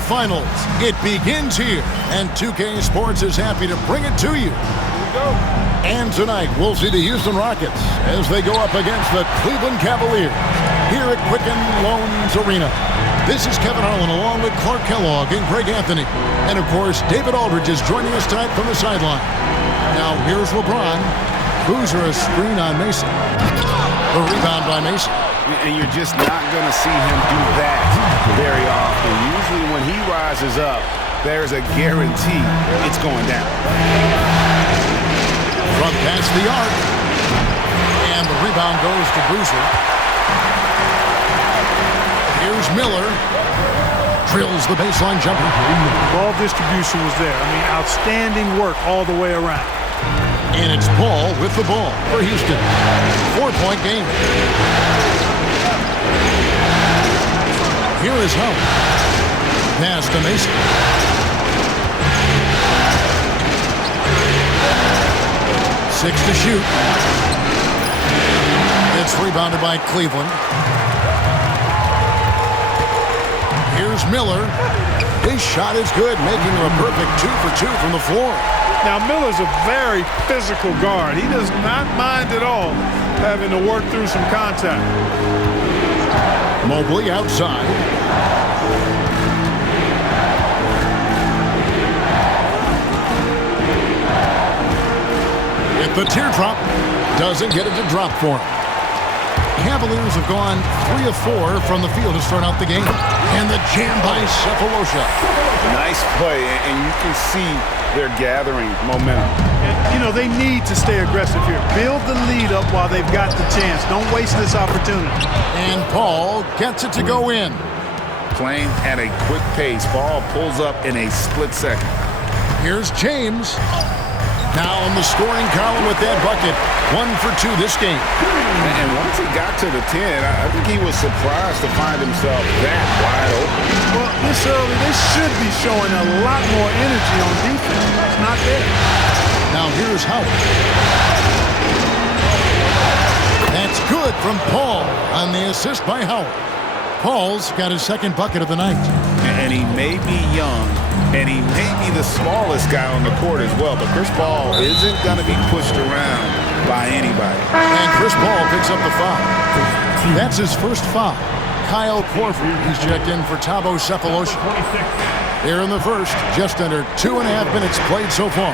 NBA Finals. It begins here, and 2K Sports is happy to bring it to you. And tonight, we'll see the Houston Rockets as they go up against the Cleveland Cavaliers here at Quicken Loans Arena. This is Kevin Harlan along with Clark Kellogg and Greg Anthony. And, of course, David Aldridge is joining us tonight from the sideline. Now, here's LeBron. Boozer a screen on Mason. A rebound by Mason. And you're just not going to see him do that very often. Usually when he rises up, there's a guarantee it's going down. From past the arc. And the rebound goes to Boozer. Here's Miller. Drills the baseline jumper. Ball distribution was there. I mean, outstanding work all the way around. And it's Paul with the ball for Houston. 4-point game. Here is Howard. Pass to Mason. Six to shoot. It's rebounded by Cleveland. Here's Miller. His shot is good, making him a perfect 2 for 2 from the floor. Now, Miller's a very physical guard. He does not mind at all having to work through some contact. Mobley outside. With the teardrop, doesn't get it to drop for him. Cavaliers have gone 3 of 4 from the field to start out the game. And the jam by Cephalosha. Nice play, and you can see they're gathering momentum. And, you know, they need to stay aggressive here. Build the lead up while they've got the chance. Don't waste this opportunity. And Paul gets it to go in. Playing at a quick pace. Ball pulls up in a split second. Here's James. Now in the scoring column with that bucket. 1 for 2 this game. And once he got to the 10, I think he was surprised to find himself that wide open. Well, this early, they should be showing a lot more energy on defense. It's not there. Now here's Howard. That's good from Paul on the assist by Howard. Paul's got his second bucket of the night. And he may be young, and he may be the smallest guy on the court as well, but Chris Paul isn't going to be pushed around by anybody. And Chris Paul picks up the foul. That's his first foul. Kyle Korver, he's checked in for Thabo Cephalosha. Here in the first, just under 2.5 minutes played so far.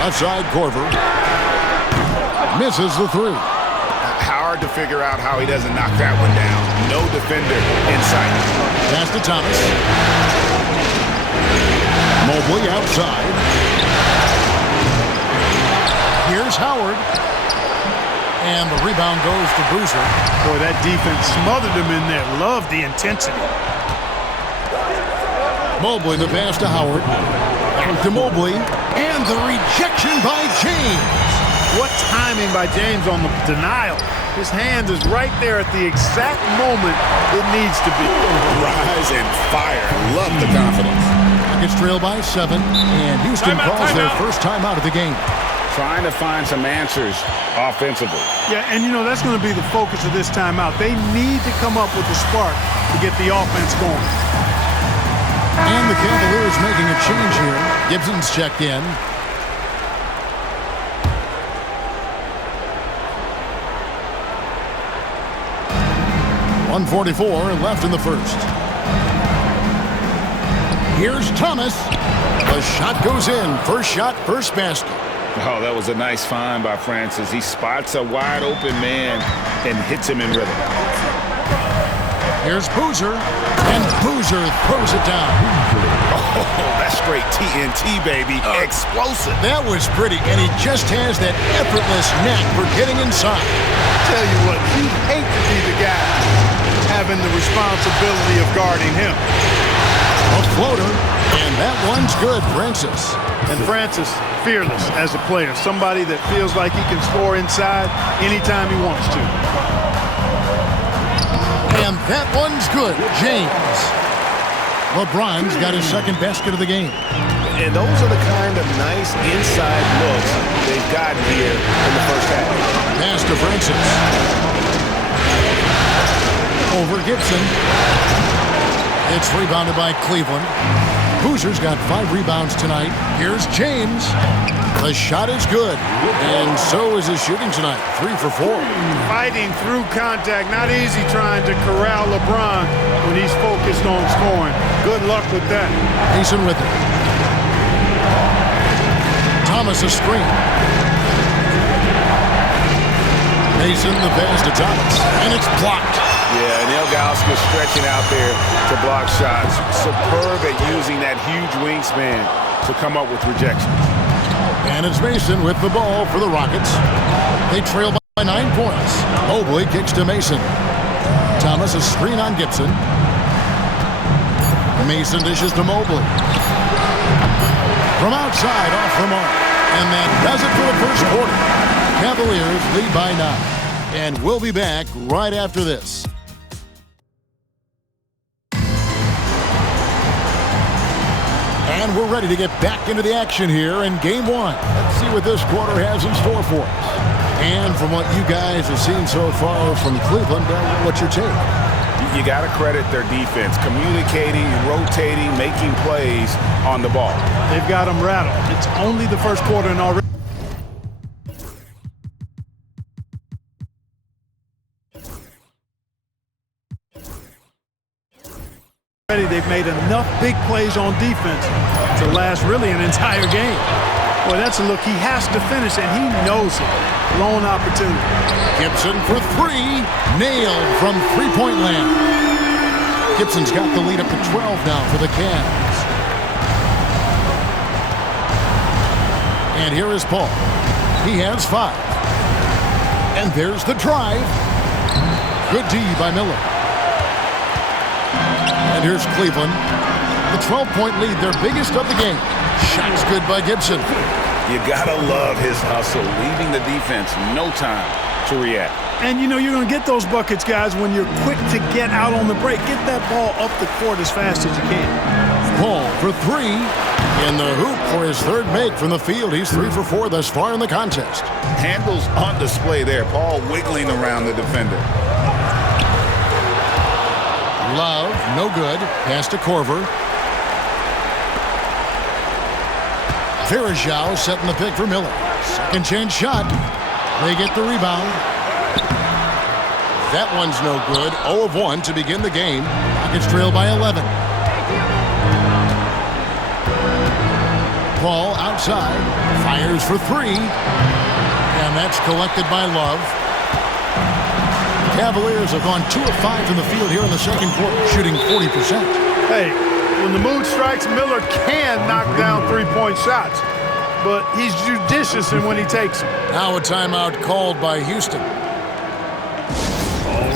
Outside Korver. Misses the 3. Hard to figure out how he doesn't knock that one down. No defender in sight. Pass to Thomas. Mobley outside. Here's Howard. And the rebound goes to Boozer. Boy, that defense smothered him in there. Love the intensity. Mobley, the pass to Howard. Back to Mobley. And the rejection by James. What timing by James on the denial. His hand is right there at the exact moment it needs to be. Rise and fire. Love the confidence. Rockets trail by 7. And Houston calls their first timeout of the game. Trying to find some answers offensively. Yeah, and you know, that's going to be the focus of this timeout. They need to come up with a spark to get the offense going. And the Cavaliers making a change here. Gibson's checked in. .144 left in the first. Here's Thomas. The shot goes in. First shot, first basket. Oh, that was a nice find by Francis. He spots a wide open man and hits him in rhythm. Here's Boozer. And Boozer throws it down. Oh, that's straight TNT, baby. Explosive. That was pretty, and he just has that effortless knack for getting inside. Tell you what, you hate to be the guy having the responsibility of guarding him. A floater, and that one's good, Francis. And Francis, fearless as a player. Somebody that feels like he can score inside anytime he wants to. And that one's good, James. LeBron's got his second basket of the game. And those are the kind of nice inside looks they've gotten here in the first half. Pass to Francis. Over Gibson. It's rebounded by Cleveland. Hoosiers got 5 rebounds tonight. Here's James. The shot is good. And so is his shooting tonight. 3 for 4. Fighting through contact. Not easy trying to corral LeBron when he's focused on scoring. Good luck with that. Mason with it. Thomas a screen. Mason the pass to Thomas. And it's blocked. Yeah, Neil Gausker stretching out there to block shots. Superb at using that huge wingspan to come up with rejections. And it's Mason with the ball for the Rockets. They trail by 9 points. Mobley kicks to Mason. Thomas a screen on Gibson. Mason dishes to Mobley. From outside, off the mark. And that does it for the first quarter. Cavaliers lead by 9. And we'll be back right after this. And we're ready to get back into the action here in Game 1. Let's see what this quarter has in store for us. And from what you guys have seen so far from Cleveland, what's your take? You got to credit their defense. Communicating, rotating, making plays on the ball. They've got them rattled. It's only the first quarter and already. They've made enough big plays on defense to last really an entire game. Boy, that's a look he has to finish, and he knows it. Lone opportunity. Gibson for 3. Nailed from three-point land. Gibson's got the lead up to 12 now for the Cavs. And here is Paul. He has 5. And there's the drive. Good D by Miller. And here's Cleveland. The 12-point lead, their biggest of the game. Shot's good by Gibson. You gotta love his hustle, leaving the defense no time to react. And you know you're going to get those buckets, guys, when you're quick to get out on the break. Get that ball up the court as fast as you can. Paul for 3. In the hoop for his 3rd make from the field. He's 3 for 4 thus far in the contest. Handles on display there. Paul wiggling around the defender. Love, no good. Pass to Korver. Farajao setting the pick for Miller. Second chance shot. They get the rebound. That one's no good. 0 of 1 to begin the game. Rockets trail by 11. Paul outside. Fires for 3. And that's collected by Love. Cavaliers have gone 2 of 5 from the field here in the second quarter, shooting 40%. Hey, when the mood strikes, Miller can knock down three-point shots, but he's judicious in when he takes them. Now a timeout called by Houston. All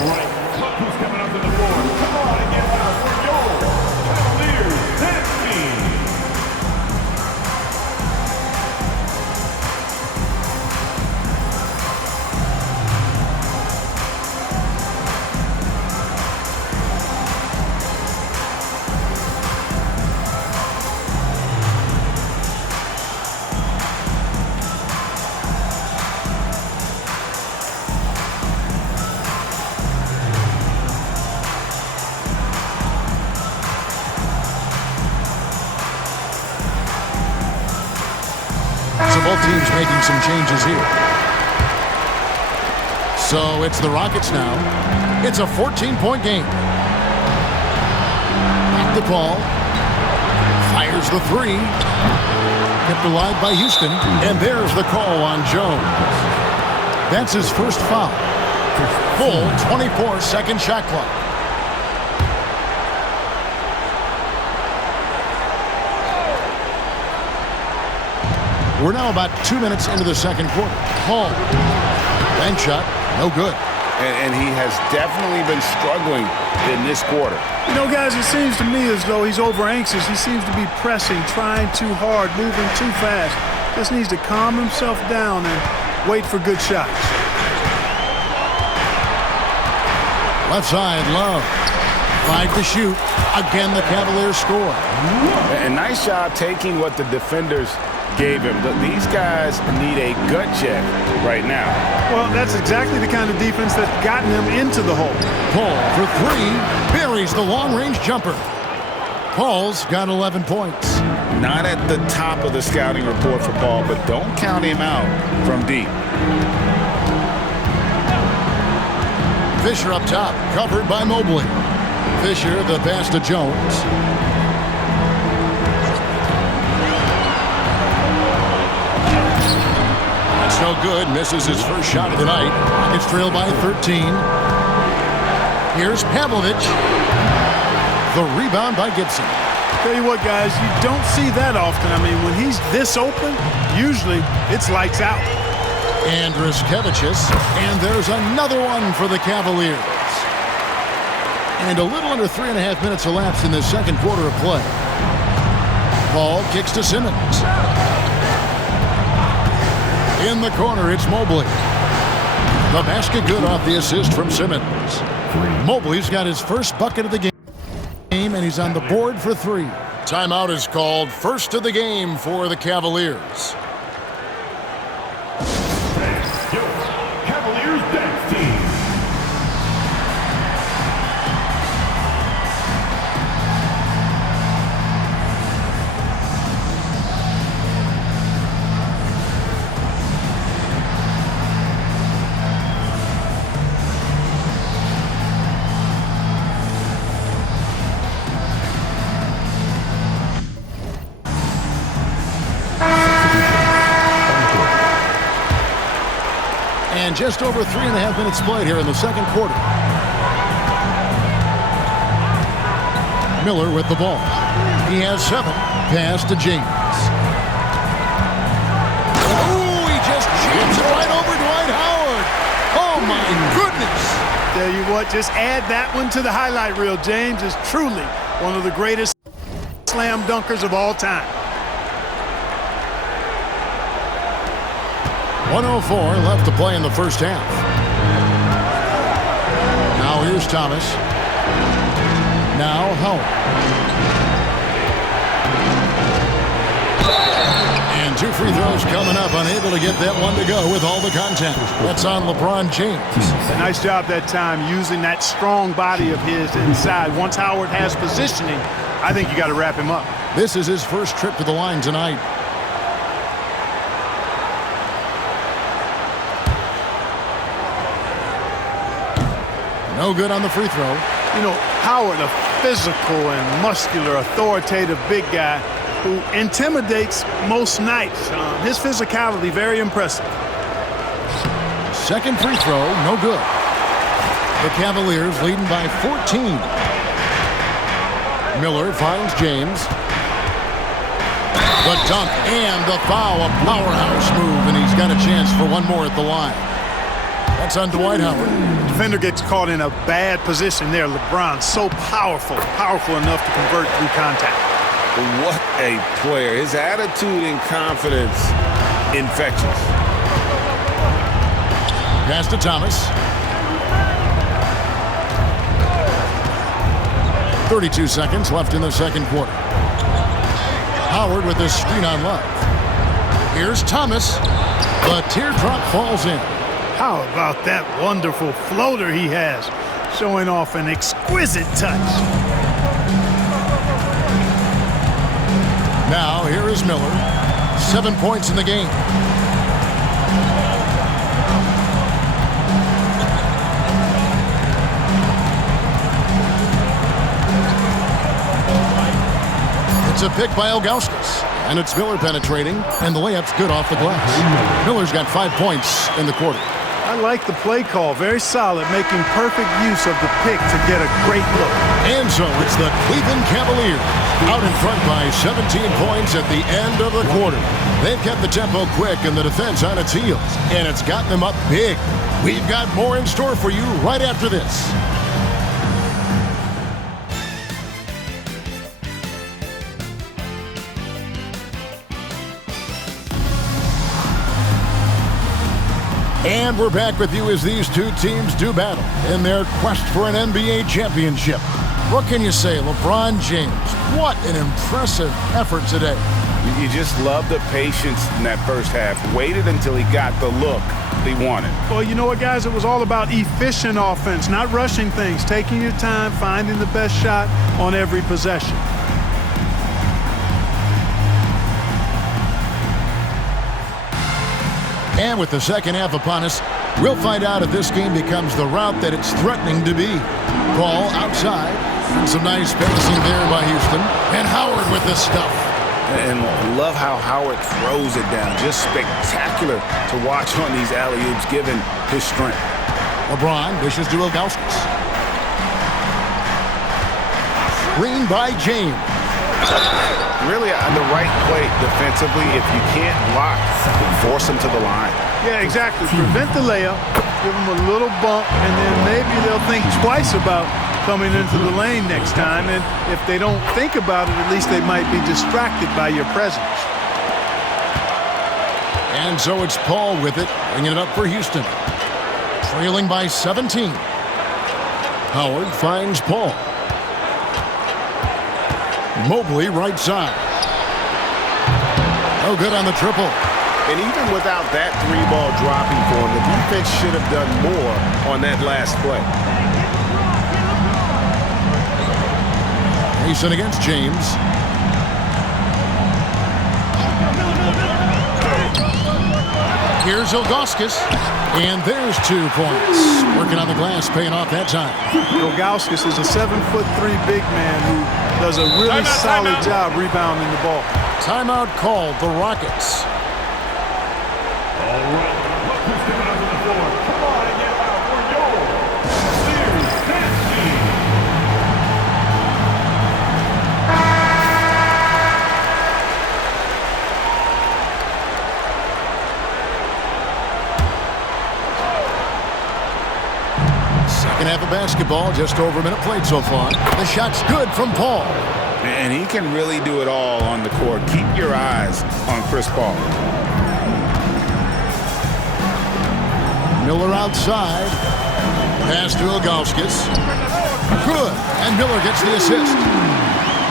right, look who's coming up to the board. Come on and get out for your Cavaliers dance team. So both teams making some changes here. So it's the Rockets now. It's a 14-point game. Back to Paul. Fires the 3. Kept alive by Houston. And there's the call on Jones. That's his first foul. Full 24-second shot clock. We're now about 2 minutes into the second quarter. Paul. Bank shot. No good. And he has definitely been struggling in this quarter. You know, guys, it seems to me as though he's over-anxious. He seems to be pressing, trying too hard, moving too fast. Just needs to calm himself down and wait for good shots. Left side, Love. 5 to shoot. Again, the Cavaliers score. And nice job taking what the defenders gave him. These guys need a gut check right now. Well, that's exactly the kind of defense that's gotten them into the hole. Paul for three, buries the long-range jumper. Paul's got 11 points. Not at the top of the scouting report for Paul, but don't count him out from deep. Fisher up top, covered by Mobley. Fisher, the pass to Jones. That's no good. Misses his first shot of the night. Rockets trail by 13. Here's Pavlovich. The rebound by Gibson. Tell you what, guys, you don't see that often. I mean, when he's this open, usually it's lights out. Andruskevicius, and there's another one for the Cavaliers. And a little under 3.5 minutes elapsed in the second quarter of play. Paul kicks to Simmons. In the corner, it's Mobley. The basket good off the assist from Simmons. Mobley's got his first bucket of the game, and he's on the board for three. Timeout is called. First of the game for the Cavaliers. Cavaliers dance team. And just over 3.5 minutes played here in the second quarter. Miller with the ball. He has 7. Pass to James. Ooh, he just jams it right over Dwight Howard. Oh, my goodness. Tell you what, just add that one to the highlight reel. James is truly one of the greatest slam dunkers of all time. 1:04 left to play in the first half. Now here's Thomas. Now Howard. And 2 free throws coming up. Unable to get that one to go with all the content. That's on LeBron James. Nice job that time using that strong body of his inside. Once Howard has positioning, I think you got to wrap him up. This is his first trip to the line tonight. No good on the free throw. You know, Howard, a physical and muscular, authoritative big guy who intimidates most nights. His physicality, very impressive. Second free throw, no good. The Cavaliers leading by 14. Miller finds James. The dunk and the foul, a powerhouse move, and he's got a chance for one more at the line. That's on Dwight Howard. Defender gets caught in a bad position there. LeBron so powerful enough to convert through contact. What a player. His attitude and confidence, infectious. Pass to Thomas. 32 seconds left in the second quarter. Howard with the screen on Love. Here's Thomas. The teardrop falls in. How about that wonderful floater he has, showing off an exquisite touch. Now here is Miller. 7 points in the game. It's a pick by Ilgauskas, and it's Miller penetrating, and the layup's good off the glass. Miller's got 5 points in the quarter. I like the play call. Very solid, making perfect use of the pick to get a great look. And so it's the Cleveland Cavaliers out in front by 17 points at the end of the quarter. They've kept the tempo quick and the defense on its heels, and it's gotten them up big. We've got more in store for you right after this. And we're back with you as these two teams do battle in their quest for an NBA championship. What can you say, LeBron James? What an impressive effort today. You just love the patience in that first half. Waited until he got the look he wanted. Well, you know what, guys? It was all about efficient offense, not rushing things, taking your time, finding the best shot on every possession. And with the second half upon us, we'll find out if this game becomes the route that it's threatening to be. Ball outside. And some nice passing there by Houston. And Howard with the stuff. And love how Howard throws it down. Just spectacular to watch on these alley-oops, given his strength. LeBron dishes to Ilgauskas. Screen by James. Really on the right play defensively. If you can't block, force him to the line. Yeah, exactly. Prevent the layup, give them a little bump, and then maybe they'll think twice about coming into the lane next time. And if they don't think about it, at least they might be distracted by your presence. And so it's Paul with it, bringing it up for Houston. Trailing by 17. Howard finds Paul. Mobley right side. No good on the triple. And even without that three-ball dropping for him, the defense should have done more on that last play. Mason against James. Here's Ilgauskas. And there's 2 points. Working on the glass, paying off that time. Ilgauskas is a 7'3" big man who does a really solid job rebounding the ball. Timeout called, the Rockets. All right, look who's coming up to the floor. Come on and get out for your Cavaliers dance team. Second half of basketball, just over a minute played so far. The shot's good from Paul. And he can really do it all on the court. Keep your eyes on Chris Paul. Miller outside. Pass to Ilgauskas. Good. And Miller gets the assist.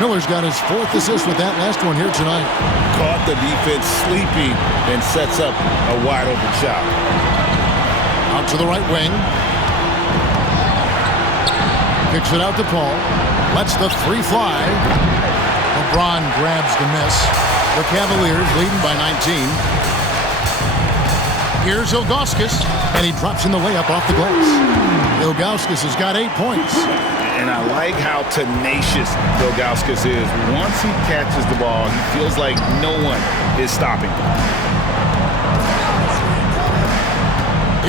Miller's got his 4th assist with that last one here tonight. Caught the defense sleeping and sets up a wide open shot. Out to the right wing. Kicks it out to Paul. Lets the 3 fly. LeBron grabs the miss. The Cavaliers leading by 19. Here's Ilgauskas, and he drops in the layup off the glass. Ilgauskas has got 8 points. And I like how tenacious Ilgauskas is. Once he catches the ball, he feels like no one is stopping him.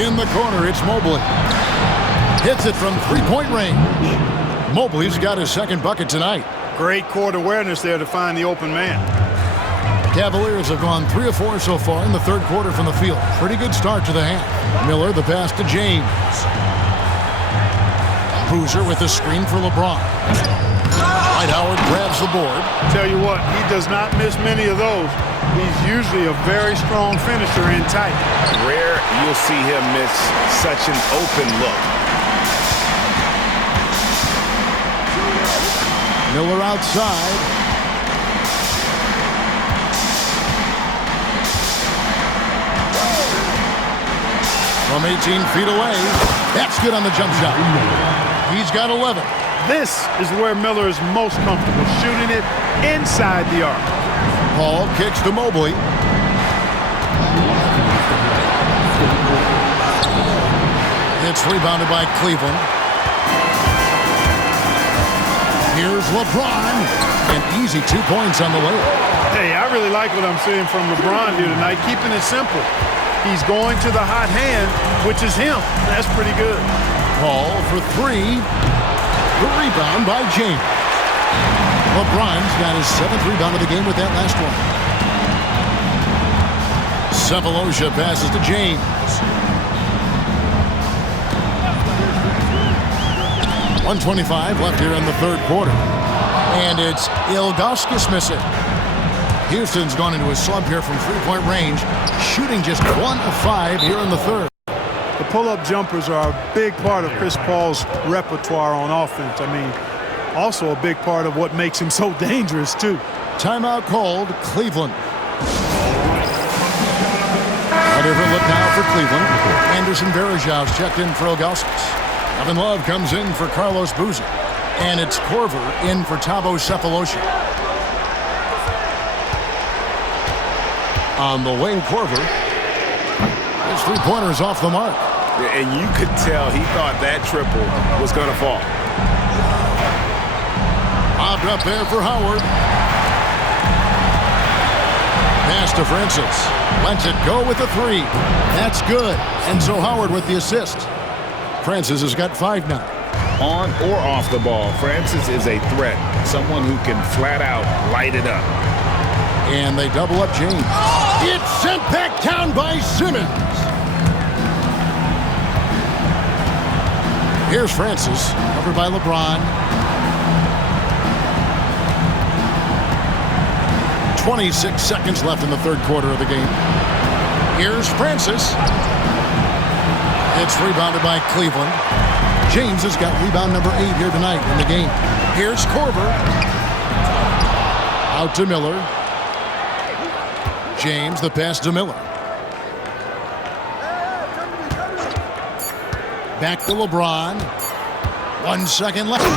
In the corner, it's Mobley. Hits it from 3-point range. Mobley's got his 2nd bucket tonight. Great court awareness there to find the open man. Cavaliers have gone 3 of 4 so far in the 3rd quarter from the field. Pretty good start to the half. Miller, the pass to James. Boozer with the screen for LeBron. Dwight Howard grabs the board. Tell you what, he does not miss many of those. He's usually a very strong finisher in tight. Rare you'll see him miss such an open look. Miller outside. From 18 feet away. That's good on the jump shot. He's got 11. This is where Miller is most comfortable, shooting it inside the arc. Paul kicks to Mobley. It's rebounded by Cleveland. Here's LeBron. An easy 2 points on the layup. Hey, I really like what I'm seeing from LeBron here tonight, keeping it simple. He's going to the hot hand, which is him. That's pretty good. Paul for 3. The rebound by James. LeBron's got his 7th rebound of the game with that last one. Sefolosha passes to James. .125 left here in the 3rd quarter. And it's Ilgauskas missing. Houston's gone into a slump here from 3-point range, shooting just 1 of 5 here in the 3rd. The pull-up jumpers are a big part of Chris Paul's repertoire on offense. I mean, also a big part of what makes him so dangerous, too. Timeout called, Cleveland. A different look now for Cleveland. Anderson Varejão's checked in for Ilgauskas. Kevin Love comes in for Carlos Boozer. And it's Korver in for Thabo Sefolosha. On the wing, Korver. His three-pointer is off the mark. And you could tell he thought that triple was going to fall. Lobbed up there for Howard. Pass to Francis. Lets it go with a three. That's good. And so Howard with the assist. Francis has got 5 now. On or off the ball, Francis is a threat. Someone who can flat out light it up. And they double up James. It's sent back down by Simmons. Here's Francis, covered by LeBron. 26 seconds left in the third quarter of the game. Here's Francis. It's rebounded by Cleveland. James has got rebound number 8 here tonight in the game. Here's Korver. Out to Miller. James, the pass to Miller. Back to LeBron. 1 second left. Oh!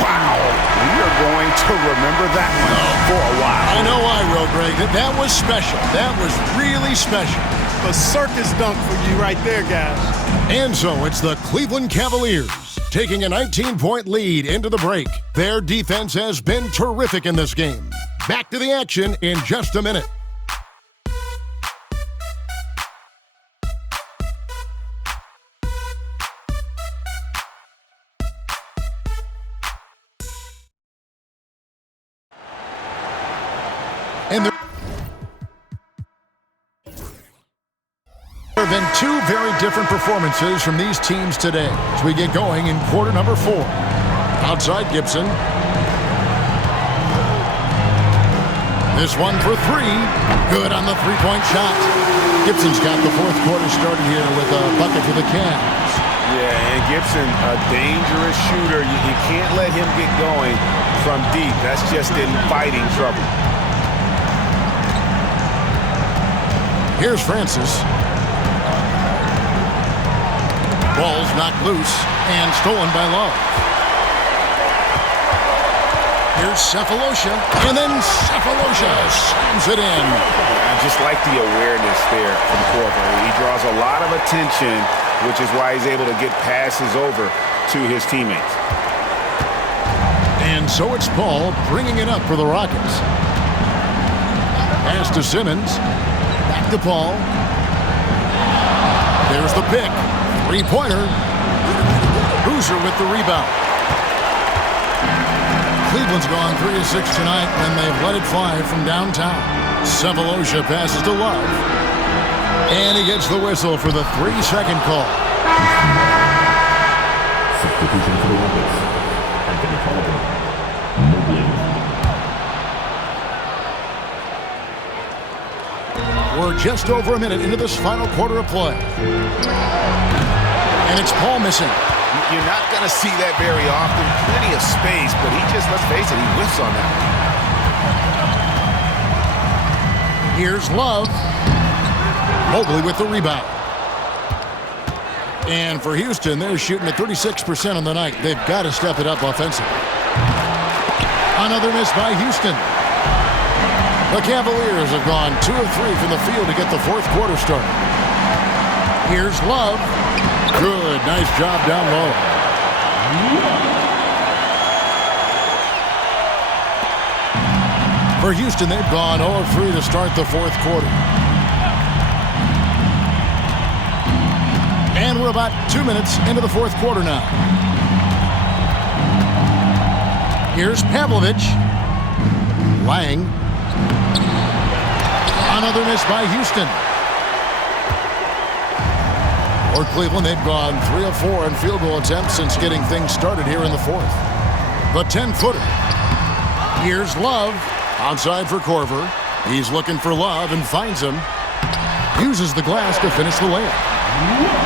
Wow. We are going to remember that one for a while. I know I will, Greg. That was special. That was really special. A circus dunk for you right there, guys. And so it's the Cleveland Cavaliers taking a 19-point lead into the break. Their defense has been terrific in this game. Back to the action in just a minute. And there have been 2 very different performances from these teams today as we get going in quarter number 4. Outside Gibson. This one for 3. Good on the three-point shot. Gibson's got the fourth quarter started here with a bucket for the Cavs. Yeah, and Gibson, a dangerous shooter. You can't let him get going from deep. That's just inviting trouble. Here's Francis. Ball's knocked loose and stolen by Love. Here's Sefolosha, and then Sefolosha slams it in. I just like the awareness there from Korver. He draws a lot of attention, which is why he's able to get passes over to his teammates. And so it's Paul bringing it up for the Rockets. Pass to Simmons. Back to Paul. There's the pick. Three-pointer. Boozer with the rebound. Cleveland's gone 3 of 6 tonight, and they've let it fly from downtown. Sefolosha passes to Love. And he gets the whistle for the 3-second call. Substitution for the Rockets. Anthony Calder. We're just over a minute into this final quarter of play. And it's Paul missing. You're not going to see that very often. Plenty of space, but he just, let's face it, he whiffs on that. Here's Love. Mobley with the rebound. And for Houston, they're shooting at 36% on the night. They've got to step it up offensively. Another miss by Houston. The Cavaliers have gone 2 of 3 from the field to get the fourth quarter started. Here's Love. Good, nice job down low. For Houston, they've gone 0 of 3 to start the fourth quarter. And we're about 2 minutes into the fourth quarter now. Here's Pavlovich. Lang. Another miss by Houston. For Cleveland, they've gone 3 of 4 in field goal attempts since getting things started here in the fourth. The 10-footer. Here's Love. Outside for Korver. He's looking for Love and finds him. Uses the glass to finish the layup.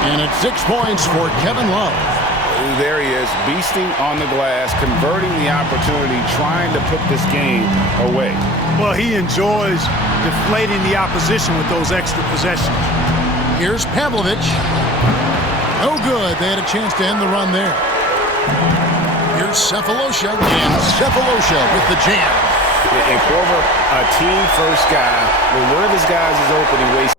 And it's 6 points for Kevin Love. There he is, beasting on the glass, converting the opportunity, trying to put this game away. Well, he enjoys deflating the opposition with those extra possessions. Here's Pavlovich. No good. They had a chance to end the run there. Here's Cephalosha, and Cephalosha with the jam. And Corver, a team-first guy. When one of his guys is open, he wastes.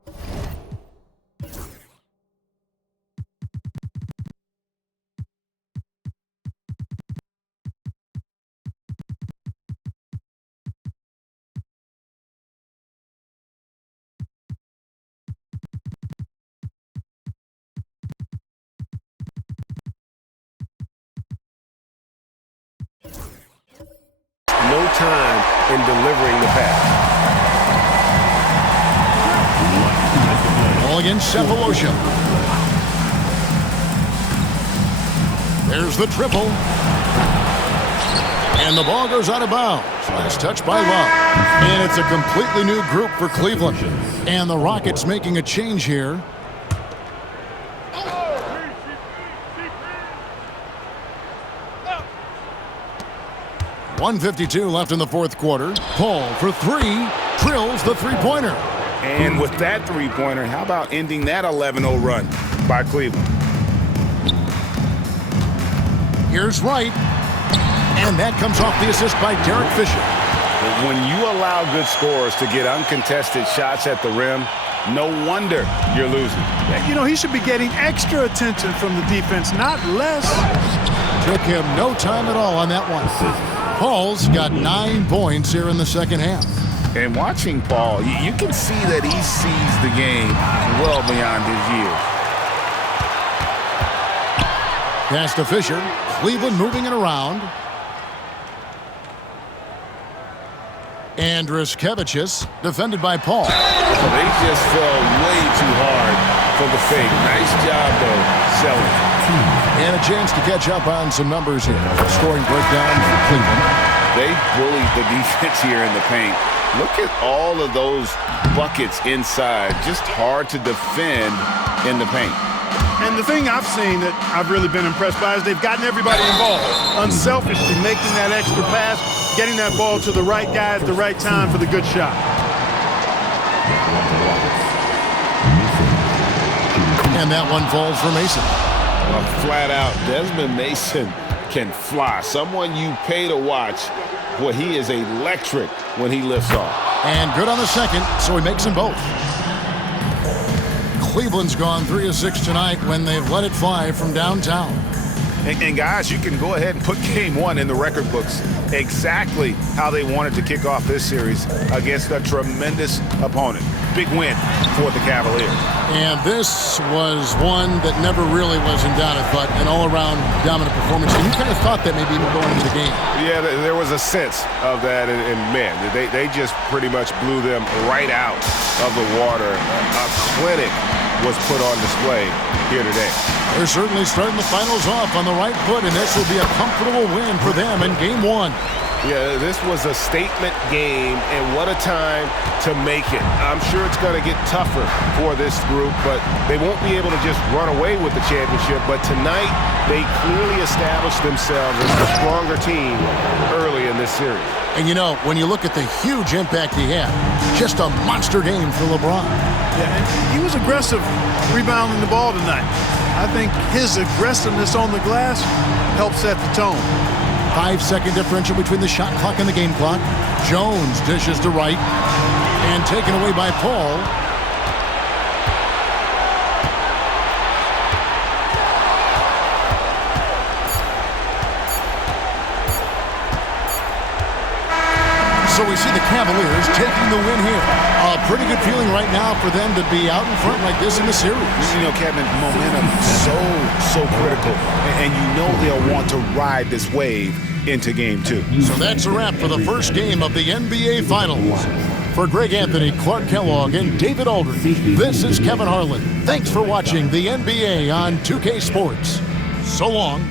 No time in delivering the pass. Ball against Cephalosha. There's the triple. And the ball goes out of bounds. Last touch by Love. And it's a completely new group for Cleveland. And the Rockets making a change here. .152 left in the fourth quarter. Paul for three. Drills the three-pointer. And with that three-pointer, how about ending that 11-0 run by Cleveland? Here's Wright. And that comes off the assist by Derek Fisher. When you allow good scorers to get uncontested shots at the rim, no wonder you're losing. You know, he should be getting extra attention from the defense, not less. Took him no time at all on that one. Paul's got 9 points here in the second half. And watching Paul, you can see that he sees the game well beyond his years. Pass to Fisher. Cleveland moving it around. Andriskevicius defended by Paul. They just fell way too hard for the fake. Nice job, though, selling. And a chance to catch up on some numbers here. Scoring breakdown for Cleveland. They bullied the defense here in the paint. Look at all of those buckets inside. Just hard to defend in the paint. And the thing I've seen that I've really been impressed by is they've gotten everybody involved. Unselfishly making that extra pass, getting that ball to the right guy at the right time for the good shot. And that one falls for Mason. Flat out, Desmond Mason can fly. Someone you pay to watch. Boy, he is electric when he lifts off. And good on the second, so he makes them both. Cleveland's gone 3 of 6 tonight when they've let it fly from downtown. And guys, you can go ahead and put game one in the record books. Exactly how they wanted to kick off this series against a tremendous opponent. Big win for the Cavaliers. And this was one that never really was in doubt, but an all-around dominant performance. And you kind of thought that maybe even going into the game. Yeah, there was a sense of that, and man, they just pretty much blew them right out of the water. A clinic was put on display here today. They're certainly starting the finals off on the right foot, and this will be a comfortable win for them in game one. Yeah, this was a statement game, and what a time to make it. I'm sure it's going to get tougher for this group, but they won't be able to just run away with the championship. But tonight, they clearly established themselves as the stronger team early in this series. And you know, when you look at the huge impact he had, just a monster game for LeBron. Yeah, and he was aggressive rebounding the ball tonight. I think his aggressiveness on the glass helped set the tone. 5-second differential between the shot clock and the game clock. Jones dishes to Wright and taken away by Paul. So we see the Cavaliers taking the win here. A pretty good feeling right now for them to be out in front like this in the series. You know, Kevin, momentum so critical. And you know they'll want to ride this wave into game two. So that's a wrap for the first game of the NBA Finals. For Greg Anthony, Clark Kellogg, and David Aldridge, this is Kevin Harlan. Thanks for watching the NBA on 2K Sports. So long.